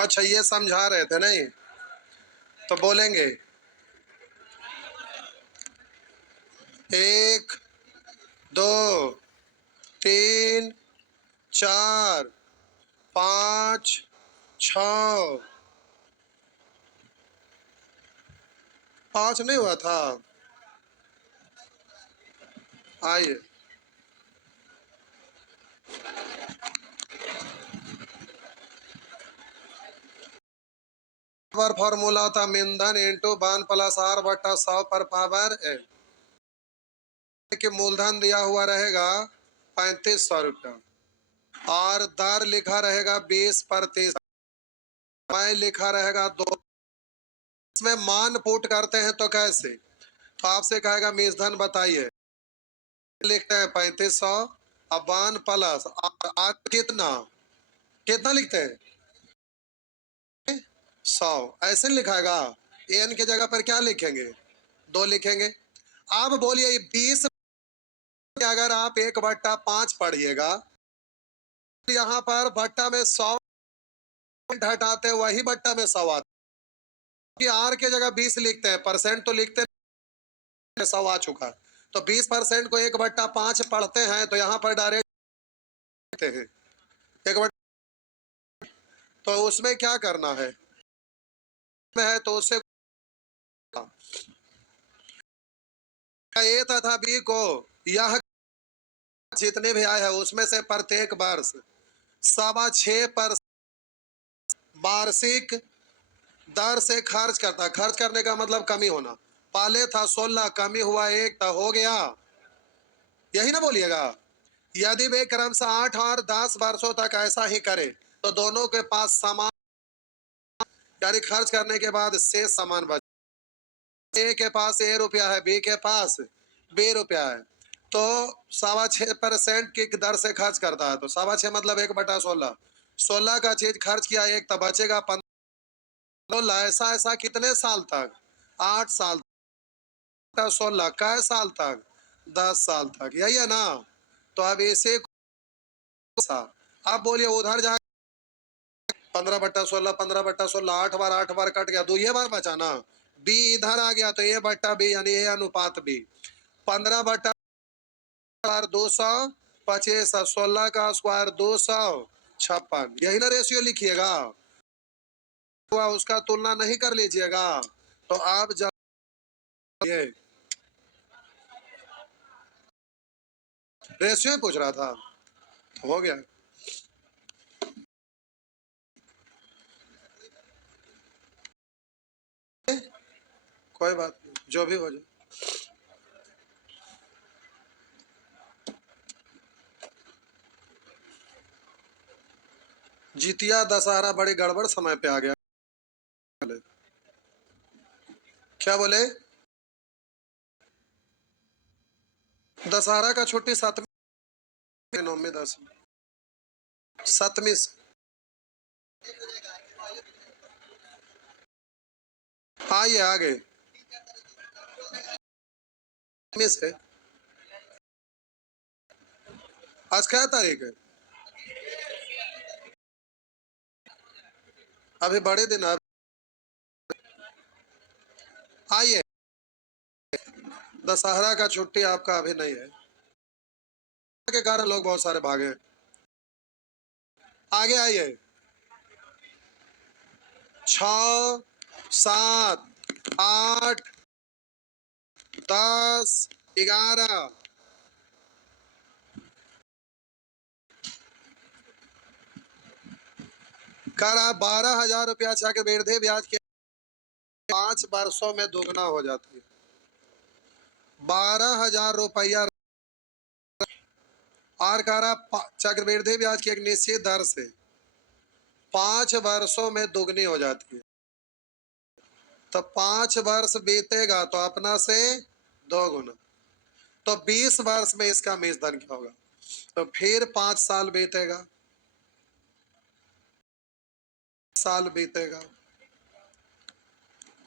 अच्छा ये समझा रहे थे नहीं, तो बोलेंगे 1 2 3 4 5 6 5 नहीं हुआ था। आइए, पर फॉर्मूला था ईंधन इंटू 1+R/100 पर पावर है कि मूलधन दिया हुआ रहेगा 3500 रुपया और दर लिखा रहेगा 20%, समय लिखा रहेगा 2। इसमें मान पुट करते हैं तो कैसे, तो आपसे कहेगा मीजधन बताइए, लिखते हैं 3500 अब 1+ कितना कितना लिखते हैं 100, ऐसे लिखाएगा। एन की जगह पर क्या लिखेंगे 2 लिखेंगे। अब बोलिए 20 अगर आप 1/5 पढ़िएगा, यहाँ पर बट्टा में 100 हटाते वही बट्टा में 100 आता, आर के जगह 20 लिखते हैं, परसेंट तो लिखते 100 आ चुका, तो 20% को 1/5 पढ़ते हैं तो यहाँ पर डायरेक्ट हैं 1/, तो उसमें क्या करना है तो उससे ए तथा बी को यह जितने भी आए हैं उसमें से प्रत्येक वर्ष 6.25% वार्षिक दर से खर्च करता। खर्च करने का मतलब कमी होना, पहले था 16 कमी हुआ 1 तो हो गया, यही ना बोलिएगा। यदि वे क्रमशः 8 और 10 वर्षों तक ऐसा ही करे तो दोनों के पास समान, यानी खर्च करने के बाद से समान बच, ए के पास ₹1 है, बी के पास ₹2 है, तो 6.25% की दर से खर्च करता है, तो 6.25 मतलब 1/16, 16 का चीज खर्च किया 1 तब बचेगा 15। ऐसा ऐसा कितने साल तक 8 साल तक, 16 कै साल तक 10 साल तक, यही है ना। तो अब इसे अब बोलिए उधर जा 15/16 15/16 8 बार कट गया, 2 ये बार बचा ना, बी इधर आ गया तो A/B यानी ए अनुपात बी 15/225, 16 का स्क्वायर 256, यही ना रेशियो लिखिएगा, उसका तुलना नहीं कर लीजिएगा। तो आप जब ये रेशियो पूछ रहा था, हो गया, कोई बात नहीं, जो भी हो जाए। जितिया दशहरा बड़ी गड़बड़ समय पे आ गया, क्या बोले दशहरा का छुट्टी 7वीं 9वीं 10वीं 7वीं से आइए आगे से। आज क्या तारीख है, अभी बड़े दिन अब आइए, दशहरा का छुट्टी आपका अभी नहीं है के कारण लोग बहुत सारे भागे। आगे आइए 6 7 8 10 11 कर 12,000 रुपया चक्रवृद्धि ब्याज के 5 वर्षों में दोगुना हो जाती है। 12,000 रुपया और कह रहा चक्रवृद्धि ब्याज की एक निश्चित दर से 5 वर्षों में दोगुनी हो जाती है, तो 5 वर्ष बीतेगा तो अपना से 2 गुना, तो 20 वर्ष में इसका मूलधन क्या होगा, तो फिर 5 साल बीतेगा, साल बीतेगा,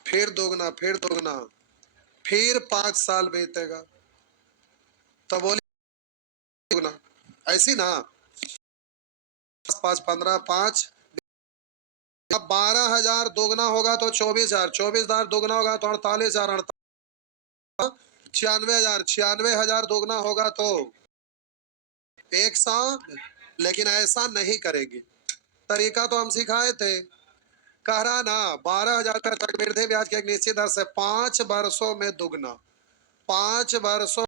फिर दोगुना फिर दोगुना, फिर 5 साल बीतेगा, तो बोलिए दोगुना, ऐसी ना 5 5 15 5 अब 12,000 दोगुना होगा तो 24,000, 24,000 दोगुना होगा तो 48,000, 96,000, 96,000 दोगुना होगा तो 100। लेकिन ऐसा नहीं करेंगे, तरीका तो हम सिखाए थे। कह रहा ना 12,000 का चक्रवृद्धि ब्याज की एक निश्चित दर से 5 वर्षों में दुगना, 5 वर्षों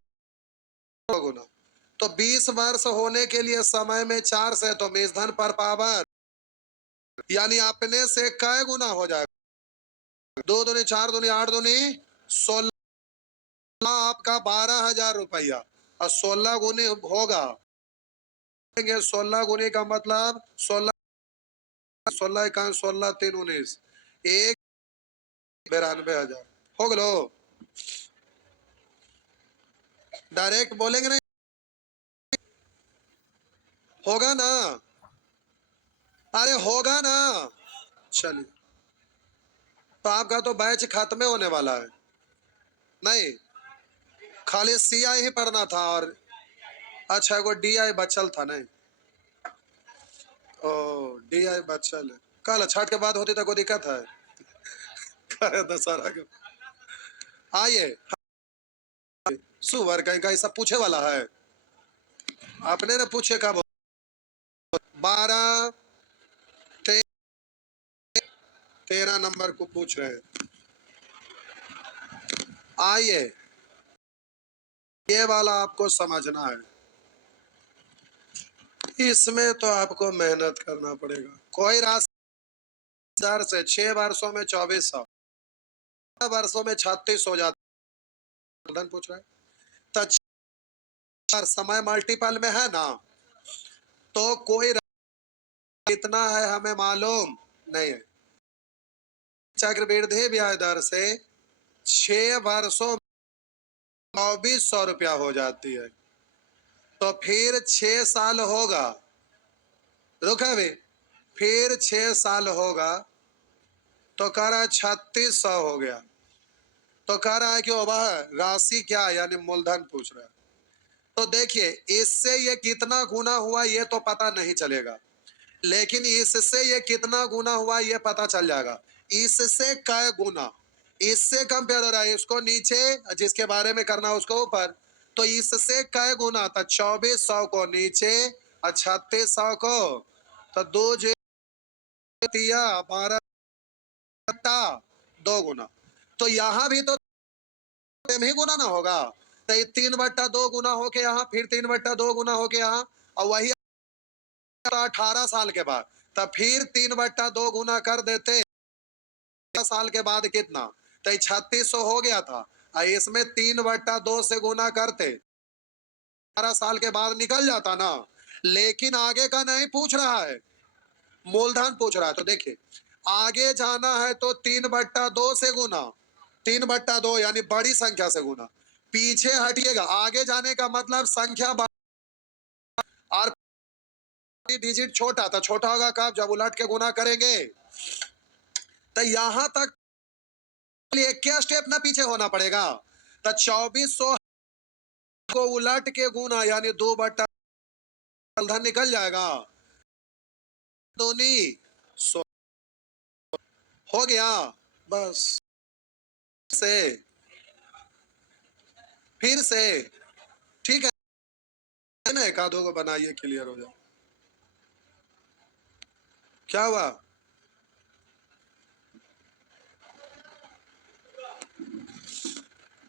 में गुना, तो 20 वर्ष होने के लिए समय में 4 से, तो मेषधन पर पावर यानी अपने से कै गुना हो जाएगा? 2 दूनी 4 दूनी 8 दूनी 16, आपका 12,000 रुपया और 16 गुने होगा। 16 गुने का मतलब 16, 16 का 16 3 19, 1,92,000 हो गलो। डायरेक्ट बोलेंगे नहीं, होगा ना? अरे होगा ना। चलिए, तो आपका तो बैच खत्म होने वाला है। नहीं, खाली CI ही पढ़ना था और अच्छा वो DI बचल था। नहीं, ओ DI बचल है। कल छठ के बाद होती तो कोई दिक्कत है? करे दशहरा के आइए। सुवर कहीं का सब पूछे वाला है, आपने ना पूछे कब? 12 13 नंबर को पूछ रहे हैं। आइए, ये वाला आपको समझना है, इसमें तो आपको मेहनत करना पड़ेगा। कोई राशि 1000 से 6 वर्षों में 2400, 6 वर्षों में 36 हो जाता है। पूछ रहे हैं तो 4 समय मल्टीपल में है ना, तो कोई कितना है हमें मालूम नहीं है। चक्रवृद्धि ब्याज दर से 6 वर्षों 2400 रुपया हो जाती है, तो फिर 6 साल होगा, रुका भी, फिर 6 साल होगा तो कह रहा है 3600 हो गया। तो कह रहा है कि वह राशि क्या यानी मूलधन पूछ रहा है। तो देखिए, इससे ये कितना गुना हुआ ये तो पता नहीं चलेगा, लेकिन इससे ये कितना गुना हुआ ये पता चल जाएगा। इससे कै गुना, इससे कंपेयर हो रहा है, इसको नीचे जिसके बारे में करना उसको ऊपर, तो इससे कै गुना था? 2400 को नीचे और 3600 को, तो 2 दिया 12 2 गुना, तो यहां भी तो सेम ही गुना ना होगा? तो 3/2 गुना होके यहाँ, फिर 3/2 गुना होके यहाँ, और वही 18 साल के बाद, तब फिर 3/2 गुना कर देते। साल के बाद कितना? तो 3600 हो गया था, और इसमें 3/2 से गुना करते, 18 साल के बाद निकल जाता ना। लेकिन आगे का नहीं पूछ रहा है, मूलधन पूछ रहा है। तो देखिए, आगे जाना है तो 3/2 से गुना, 3/2 यानी बड़ी संख्या से गुना, पीछे हटिएगा। आगे जाने का मतलब संख्या और डिजिट छोटा था, छोटा होगा कब? जब उलट के गुना करेंगे। तो यहां तक लिए क्या स्टेप ना पीछे होना पड़ेगा? तो 2400 को उलट के गुना यानी 2/, धन निकल जाएगा, दूनी 100 हो गया। बस से फिर से ठीक है ना, एक आधो को बनाइए, क्लियर हो जाए। क्या हुआ?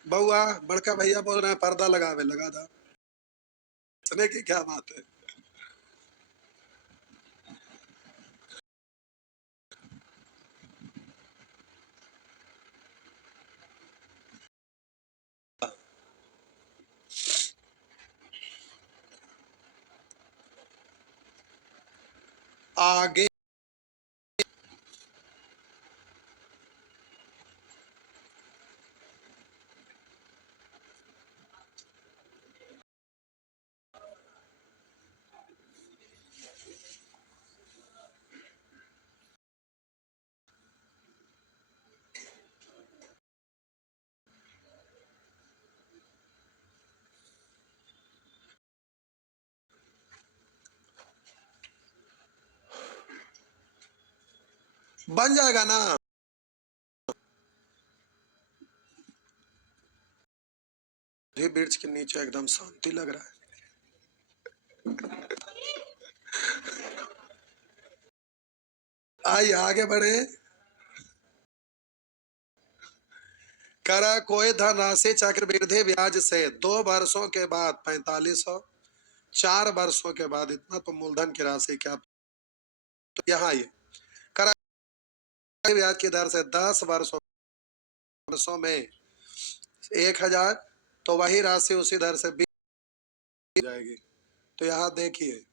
बउआ बड़का भैया बोल रहे हैं पर्दा लगावे, लगा था, सुने की क्या बात है? आगे बन जाएगा ना। ये वृक्ष के नीचे एकदम शांति लग रहा है। आइए आगे बढ़े। करा कोई धनराशि चक्रवृद्धि ब्याज से 2 वर्षों के बाद 4500, 4 वर्षों के बाद इतना, तो मूलधन की राशि क्या। तो यहाँ ये करा ब्याज की दर से 10 वर्षों में 1000, तो वही राशि उसी दर से 20 जाएगी। तो यहाँ देखिए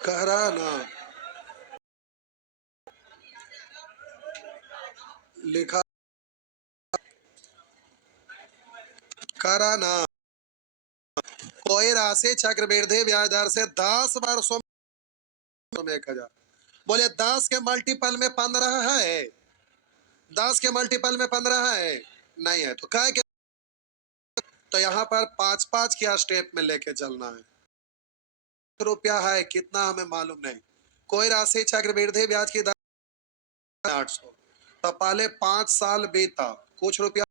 कह रहा ना, लिखा करा ना, कोई राशि चक्रवृद्धि ब्याज दर से 10 वर्षों में 1000। बोले 10 के मल्टीपल में 15 है, 10 के मल्टीपल में 15 है, नहीं है तो क्या। तो यहाँ पर 5-5 क्या स्टेप में लेके चलना है। रुपया है कितना हमें मालूम नहीं। कोई राशि चक्रवृद्धि ब्याज की दर 800, तो पहले 5 साल बीता, कुछ रुपया,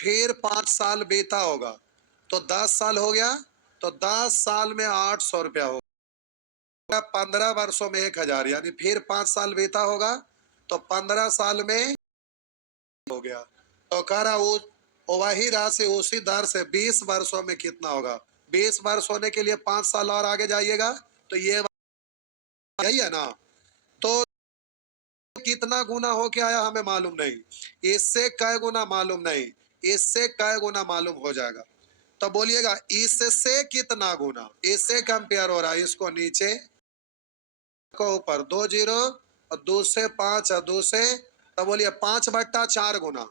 फिर 5 साल बीता होगा, तो 10 साल हो गया, तो 10 साल में 800 रुपया होगा। 15 वर्षों में 1000, यानी फिर 5 साल बीता होगा, तो 15 साल में हो गया। तो कह रहा वो वही राशि उसी दर से 20 वर्षों में कितना होगा। 20 वर्ष होने के लिए 5 साल और आगे जाइएगा, तो ये यही है ना। तो कितना गुना हो के आया हमें मालूम नहीं, इससे कै गुना मालूम नहीं, इससे कै गुना मालूम हो जाएगा। तो बोलिएगा इससे कितना गुना, इससे कंपेयर हो रहा है, इसको नीचे को ऊपर 2 जीरो, और 2 से 5 और 2 से, तो बोलिए 5/4 गुना।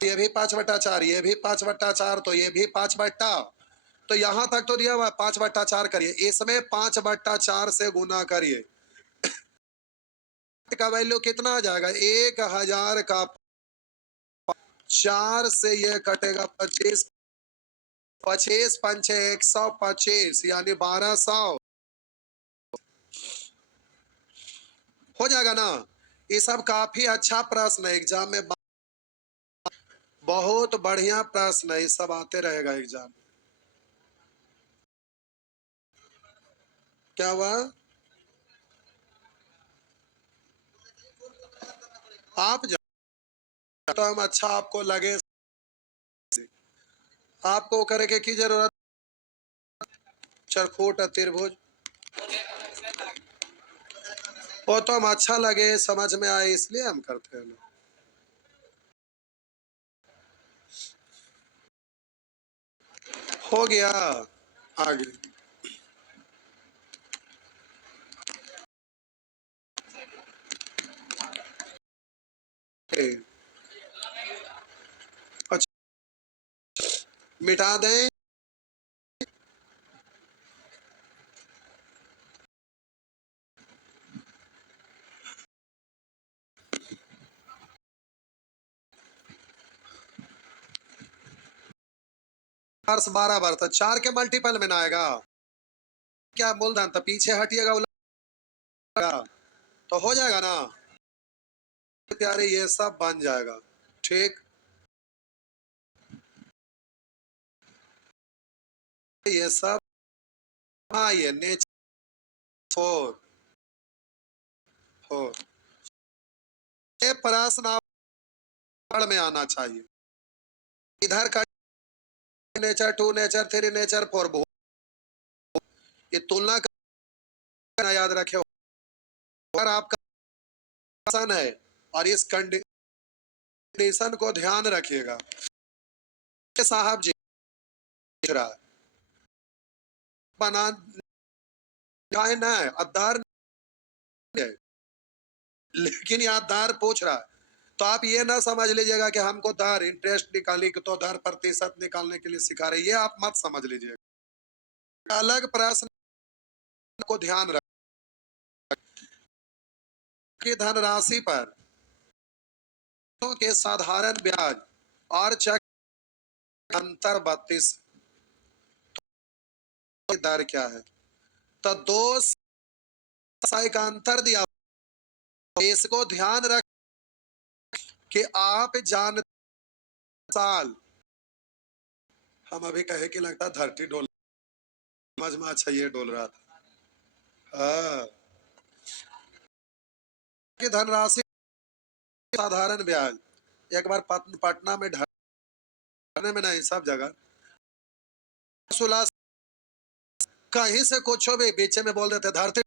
ये भी 5/4, ये भी 5/4, तो ये भी 5/, तो यहां तक तो दिया हुआ 5/4 करिए, इसमें 5/4 से गुना करिए। का वैल्यू कितना आ जाएगा, 1000 का 4 से ये कटेगा 25, 25 पंचे 125, यानी 1200 हो जाएगा ना। ये सब काफी अच्छा प्रश्न है एग्जाम में, बहुत बढ़िया प्रश्न है, ये सब आते रहेगा एग्जाम। क्या हुआ, आप तो हम अच्छा आपको लगे, आपको करे के की जरूरत। चरखूट त्रिभुज वो तो हम अच्छा लगे, समझ में आए, इसलिए हम करते हैं। हो गया आगे। अच्छा मिटा दें, वर्ष 12 वर्ष, 4 के मल्टीपल में ना आएगा क्या मूलधन, तो पीछे हटिएगा, तो हो जाएगा ना प्यारे, ये सब बन जाएगा। ठीक, ये सब, हाँ ये नेचर 4 4 ये प्रश्न में आना चाहिए। इधर का नेचर 2, नेचर 3, नेचर 4, ये तुलना करना याद रखे। अगर आपका आसान है और इस कंडीशन को ध्यान रखिएगा, साहब जी रहा है बना ना है, अद्धार है, लेकिन याददार पूछ रहा है। तो आप ये ना समझ लीजिएगा कि हमको दर इंटरेस्ट निकालने की, तो दर प्रतिशत निकालने के लिए सिखा रहे, ये आप मत समझ लीजिएगा। अलग प्रश्न को ध्यान रख कि धनराशि पर के साधारण ब्याज और चेक अंतर 32, दर क्या है। तो 2 साई का अंतर दिया। इसको ध्यान रख कि आप जान साल हम अभी कहे कि लगता धरती डोल, समझ में अच्छा ये डोल रहा था। हाँ, कि धनराशि साधारण ब्याज एक बार पटना में ढरने में नहीं सब जगह कहीं से कुछ भी बीच में बोल देते धरती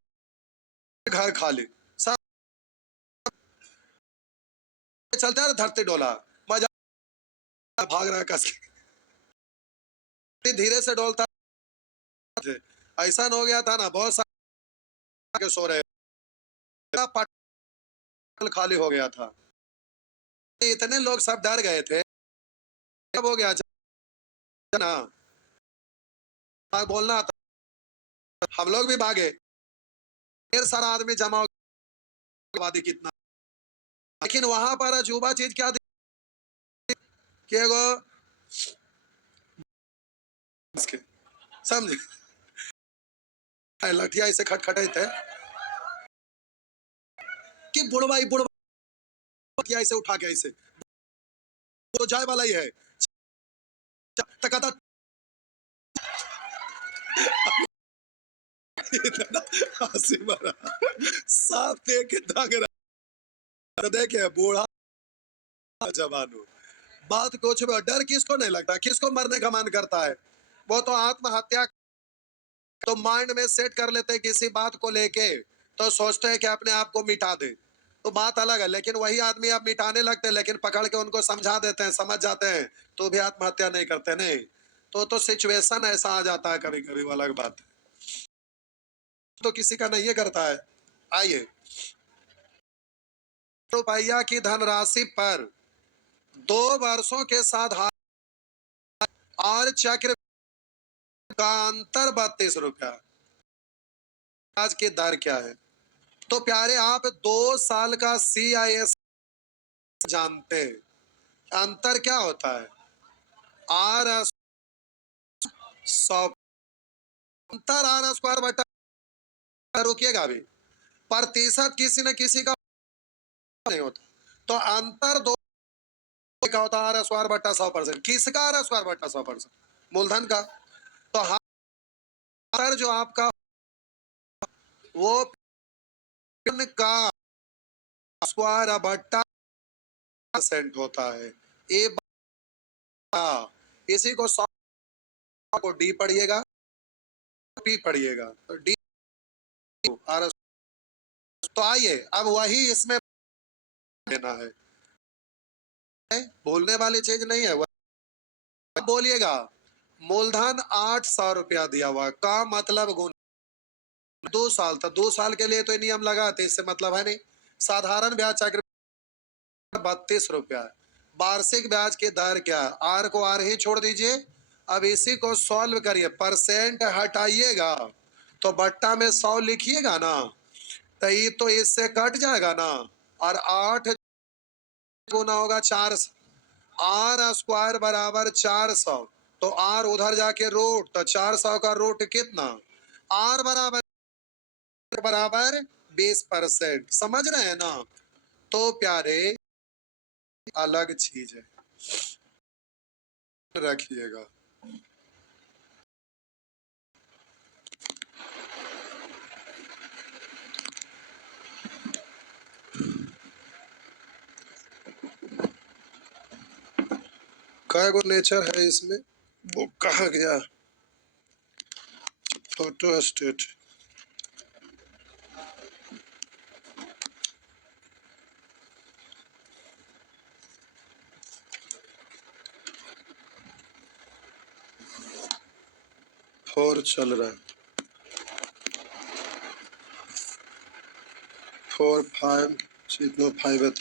घर खाली सब चलता है धरती डोला मजा भाग रहा है कस के धीरे से डोलता थे। ऐसा हो गया था ना बहुत सारे सो रहे पटल खाली हो गया था, इतने लोग सब डर गए थे। कब हो गया ना बोलना था, हम लोग भी भागे, ढेर सारा आदमी जमा आबादी कितना, लेकिन वहां पर अजूबा चीज क्या कि एगो समझे लठिया ऐसे खटखटे थे कि बुढ़वा ऐसे उठा के ऐसे वो जाए वाला ही है तकता इतना हंसी मारा साफ देख के दंग रहा देखे बूढ़ा जवान हो बात कुछ भी डर किसको नहीं लगता, किसको मरने का मन करता है, वो तो आत्महत्या तो माइंड में सेट कर लेते हैं किसी बात को लेके तो सोचते हैं कि अपने आप को मिटा दे, तो बात अलग है। लेकिन वही आदमी आप मिटाने लगते हैं, लेकिन पकड़ के उनको समझा देते हैं, समझ जाते हैं तो भी आत्महत्या नहीं करते नहीं, तो सिचुएशन ऐसा आ जाता है कभी कभी, वो अलग बात है, तो किसी का नहीं करता है। आइए, रुपया की धनराशि पर 2 वर्षों के साधारण और चक्र का अंतर 32 रुपया, आज की दर क्या है? तो प्यारे आप 2 साल का CIS जानते हैं, अंतर क्या होता है? आर 100 अंतर आर स्क्वायर बटा, रुकिएगा अभी, प्रतिशत किसी न किसी का नहीं होता, तो अंतर दो का होता है आर स्क्वायर बटा 100%, किसका आर स्क्वायर बटा 100%? मूलधन का। तो अंतर जो आपका वो का स्क्वायर बटा % होता है, ए इसी को 100 को डी पढ़िएगा, पी पढ़िएगा, तो डी आर। तो आइए अब वही इसमें लेना है, भूलने वाली चीज नहीं है। बोलिएगा मूलधन 800 रुपया दिया हुआ का मतलब गुण 2 साल था, 2 साल के लिए तो नियम लगा थे, इससे मतलब है नहीं। साधारण ब्याज चक्र 32 रुपया है, वार्षिक ब्याज की दर क्या है? आर को आर ही छोड़ दीजिए, अब इसी को सॉल्व करिए, परसेंट हटाइएगा तो बट्टा में 100 लिखिएगा ना, तो ये तो इससे कट जाएगा ना, और 8 गुना होगा 400, आर स्क्वायर बराबर 400, तो आर उधर जाके रूट, तो 400 का रूट कितना? आर बराबर बराबर 20%, समझ रहे हैं ना? तो प्यारे अलग चीज है, रखिएगा। काय गो नेचर है इसमें, वो कहा गया फोटो स्टेट, फोर चल रहा है, 4 5 इतना 5 है,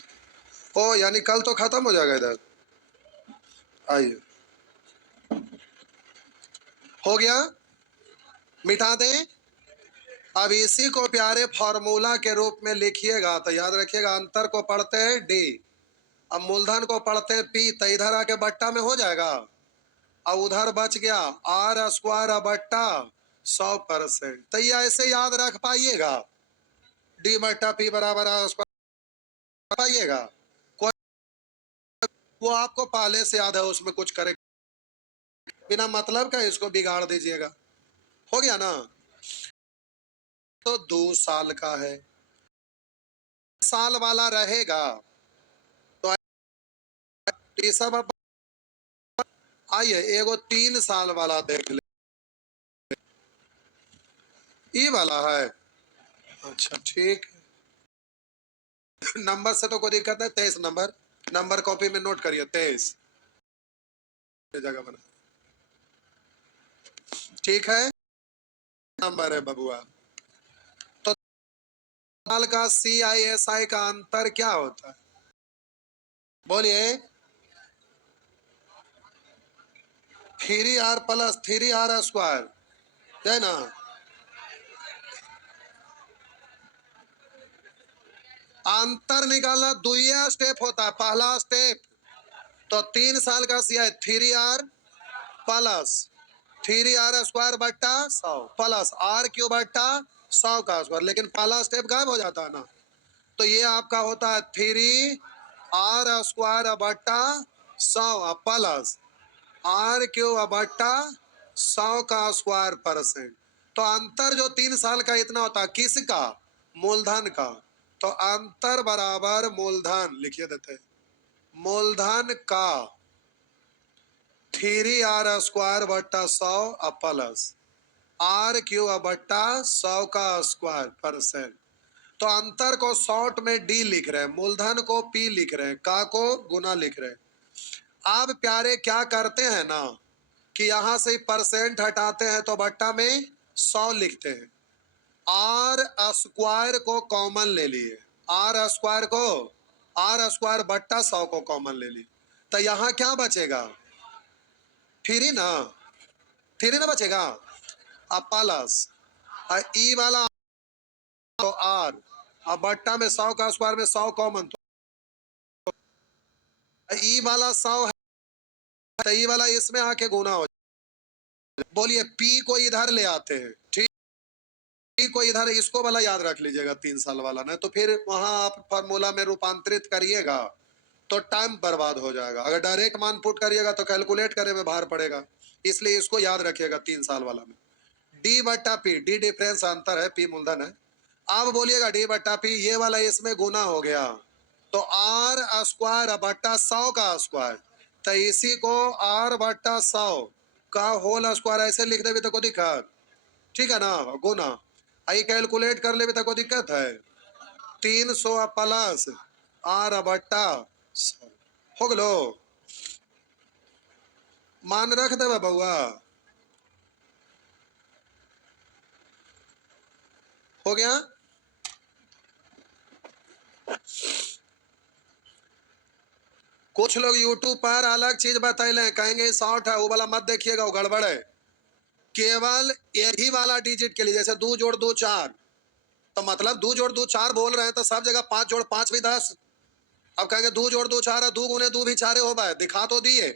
ओ यानी कल तो खत्म हो जाएगा इधर। आइए हो गया, मिटा दें। अब इसी को प्यारे फॉर्मूला के रूप में लिखिएगा, तो याद रखिएगा अंतर को पढ़ते हैं डी, अब मूलधन को पढ़ते हैं पी, तो इधर आके बट्टा में हो जाएगा, अब उधर बच गया आर स्क्वायर बट्टा 100%, तो ये ऐसे याद रख पाइएगा। डी बट्टा पी बराबर आर स्क्वायर पाइएगा। वो आपको पहले से याद है, उसमें कुछ करे बिना मतलब का इसको बिगाड़ दीजिएगा। हो गया ना। तो 2 साल का है, साल वाला रहेगा तो ये सब अब आइए एगो 3 साल वाला देख ले। ये वाला है, अच्छा ठीक है। नंबर से तो कोई दिक्कत है। 23 नंबर, नंबर कॉपी में नोट करिए 23 जगह बना, ठीक है। नंबर है बबुआ। तो साल का CISI का अंतर क्या होता है बोलिए। 3R प्लस 3R स्क्वायर है ना। अंतर निकालना दुइया स्टेप होता है। पहला स्टेप तो 3 साल का CI 3R plus 3R square बट्टा 100 प्लस R³ बट्टा 100 का स्क्वायर। लेकिन पहला स्टेप गायब हो जाता है ना। तो ये आपका होता है 3R स्क्वायर बट्टा 100 प्लस R³ बट्टा 100 का स्क्वायर %। तो अंतर जो 3 साल का इतना होता है किसका, मूलधन का। तो अंतर बराबर मूलधन लिखिए देते हैं, मूलधन का 3R स्क्वायर बट्टा 100 प्लस R³ बट्टा 100 का स्क्वायर %। तो अंतर को शॉर्ट में D लिख रहे हैं, मूलधन को P लिख रहे हैं, का को गुना लिख रहे हैं। अब प्यारे क्या करते हैं ना कि यहां से % हटाते हैं तो बट्टा में 100 लिखते हैं। R स्क्वायर को कॉमन ले लिए, R स्क्वायर को R स्क्वायर बट्टा 100 को कॉमन ले लिए। तो यहां क्या बचेगा, 3 ना, 3 ना बचेगा। अब प्लस ई वाला तो R, अब बट्टा में 100 का स्क्वायर में 100 कॉमन, तो ई वाला 100 है तो ई वाला इसमें आके गुना हो। बोलिए P को इधर ले आते हैं, ठीक। P को इधर, इसको वाला याद रख लीजिएगा 3 साल वाला ना, तो फिर वहां आप फार्मूला में रूपांतरित करिएगा तो टाइम बर्बाद हो जाएगा। अगर डायरेक्ट मान पुट करिएगा तो कैलकुलेट करे में भार पड़ेगा। इसलिए इसको याद रखिएगा 3 साल वाला में। D बट्टा P, D डिफरेंस अंतर है, P मूलधन है। अब बोलिएगा D बट्टा P, ये वाला इसमें गुना हो गया तो R स्क्वायर बट्टा 100 का स्क्वायर। तो इसी को R बट्टा 100 का होल स्क्वायर ऐसे लिख देवे तो कोई दिक्कत, ठीक है ना। गुना आई कैलकुलेट कर ले तो कोई दिक्कत है। 300 प्लस R बट्टा 100 हो गलो। मान रख देवे बउआ, हो गया। कुछ लोग यूट्यूब पर अलग चीज बतैले, कहेंगे शॉर्ट है, वो वाला मत देखिएगा, वो गड़बड़ है। केवल यही वाला डिजिट के लिए, जैसे 2 जोड़ 2 4, तो मतलब 2 जोड़ 2 4 बोल रहे हैं तो सब जगह 5 जोड़ 5 भी 10। अब कहेंगे 2 जोड़ 2 4 है, 2 गुने 2 भी 4 हो पाए, दिखा तो दिए,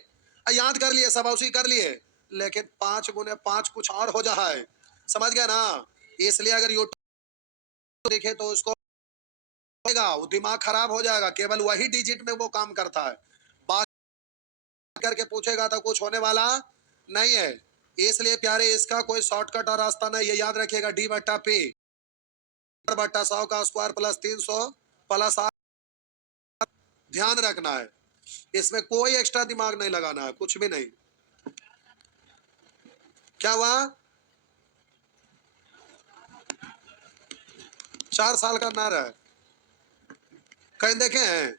याद कर लिए, सब उसी कर लिए, लेकिन 5 गुने 5 कुछ और हो जाए, समझ गया ना। इसलिए अगर यूट्यूब देखे तो उसको वो दिमाग खराब हो जाएगा। केवल वही डिजिट में वो काम करता है, बात करके पूछेगा तो कुछ होने वाला नहीं है। इसलिए प्यारे इसका कोई शॉर्टकट और रास्ता नहीं, ये याद रखिएगा। D बट्टा P बट्टा 100 का स्क्वायर प्लस 300 प्लस 8, ध्यान रखना है, इसमें कोई एक्स्ट्रा दिमाग नहीं लगाना है, कुछ भी नहीं। क्या हुआ, 4 साल का नारा है, कहीं देखे हैं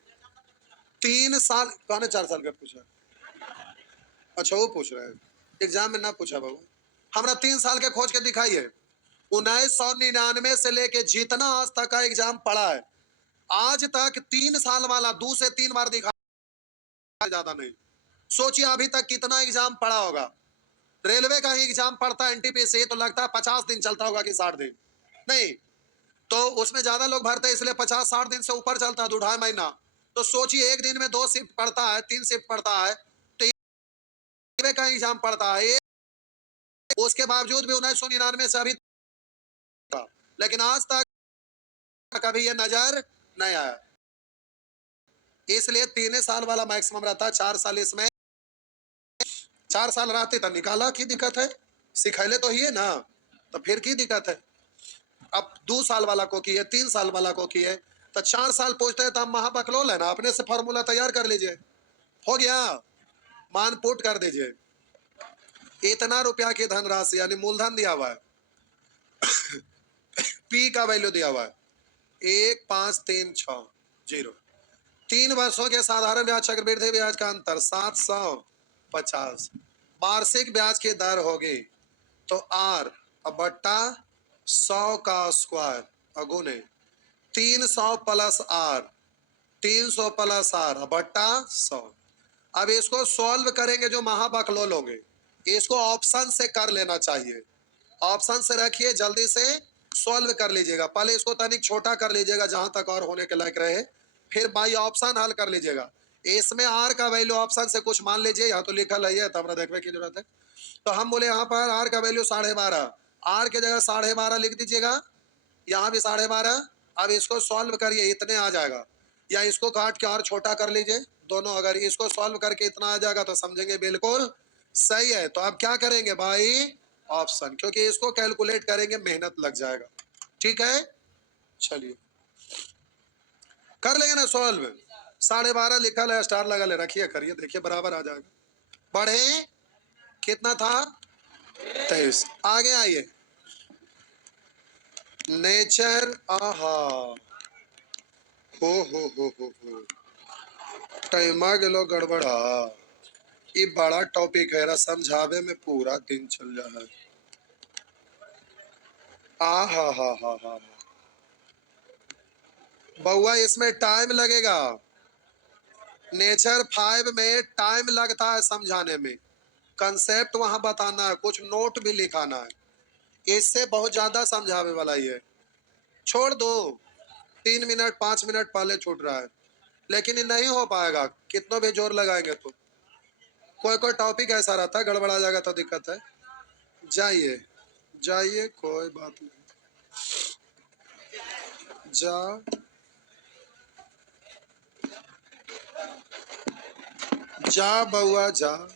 3 साल कौन 4 साल का पूछा। अच्छा वो पूछ रहे हैं, एग्जाम में ना पूछा बाबू। हमरा 3 साल के खोज के दिखाइए। 1999 से लेके जितना आज तक का एग्जाम पढ़ा है, आज तक 3 साल वाला 2 से 3 बार दिखा, ज्यादा नहीं। सोचिए अभी तक कितना एग्जाम पढ़ा होगा। रेलवे का ही एग्जाम पढ़ता है NTPC तो लगता है 50 दिन चलता होगा कि 60 दिन, नहीं तो उसमें ज्यादा लोग भरते हैं, इसलिए 50-60 दिन से ऊपर चलता है, 2.5 महीना। तो सोचिए एक दिन में 2 शिफ्ट पढ़ता है, 3 शिफ्ट पढ़ता है, तो रेलवे का एग्जाम पढ़ता है। उसके बावजूद भी 1999 से अभी, लेकिन आज तक कभी ये नजर नहीं आया। इसलिए 3 साल वाला मैक्सिमम रहता है, 4 साल इसमें, 4 साल रहते तो निकाला की दिक्कत है, सिखैले तो ही है ना, तो फिर की दिक्कत है। अब 2 साल वाला को किए, 3 साल वाला को किए, तो 4 साल पूछते हैं तो हम महाबकलोल है ना, अपने से फॉर्मूला तैयार कर लीजिए, हो गया, मान पुट कर दीजिए। इतना रुपया की धनराशि यानी मूलधन दिया हुआ है, पी का वैल्यू दिया हुआ है 15360, 3 वर्षों के साधारण ब्याज चक्रवृद्धि ब्याज का अंतर 750, वार्षिक ब्याज की दर होगी तो आर बट्टा 100 का स्क्वायर अगुने 300 प्लस आर, 300 प्लस आर बट्टा 100। अब इसको सॉल्व करेंगे जो महाबकलोल होंगे, इसको ऑप्शन से कर लेना चाहिए, ऑप्शन से रखिए, जल्दी से सॉल्व कर लीजिएगा। पहले इसको तनिक छोटा कर लीजिएगा जहां तक और होने के लायक रहे, फिर बाई ऑप्शन हल कर लीजिएगा। इसमें आर का वैल्यू ऑप्शन से कुछ मान लीजिए, यहाँ तो लिखा है तो हमारा देखने की जरूरत है। तो हम बोले यहाँ पर आर का वैल्यू 12.5, आर के जगह 12.5 लिख दीजिएगा, यहाँ भी 12.5। अब इसको सॉल्व करिए, इतने आ जाएगा, या इसको काट के और छोटा कर लीजिए, दोनों अगर इसको सॉल्व करके इतना आ जाएगा तो समझेंगे बिल्कुल सही है। तो अब क्या करेंगे भाई, ऑप्शन, क्योंकि इसको कैलकुलेट करेंगे मेहनत लग जाएगा। ठीक है, चलिए कर लेंगे ना सॉल्व। 12.5 लिखा है, स्टार लगा ले रखिए, करिए, देखिए बराबर आ जाएगा। बढ़े, कितना था 23। आगे आइए, नेचर, आहा, हो टाइमा गेलो गड़बड़ा, ये बड़ा टॉपिक है, समझावे में पूरा दिन चल जाए। हा बउआ, इसमें टाइम लगेगा, नेचर 5 में टाइम लगता है समझाने में, कंसेप्ट वहां बताना है, कुछ नोट भी लिखाना है, इससे बहुत ज्यादा समझावे वाला ही है। छोड़ दो, 3 मिनट 5 मिनट पहले छूट रहा है, लेकिन ये नहीं हो पाएगा कितनों भी जोर लगाएंगे तो। कोई कोई टॉपिक ऐसा रहता है गड़बड़ा जाएगा तो दिक्कत है। जाइए जाइए, कोई बात नहीं, जा, जा बउआ जा।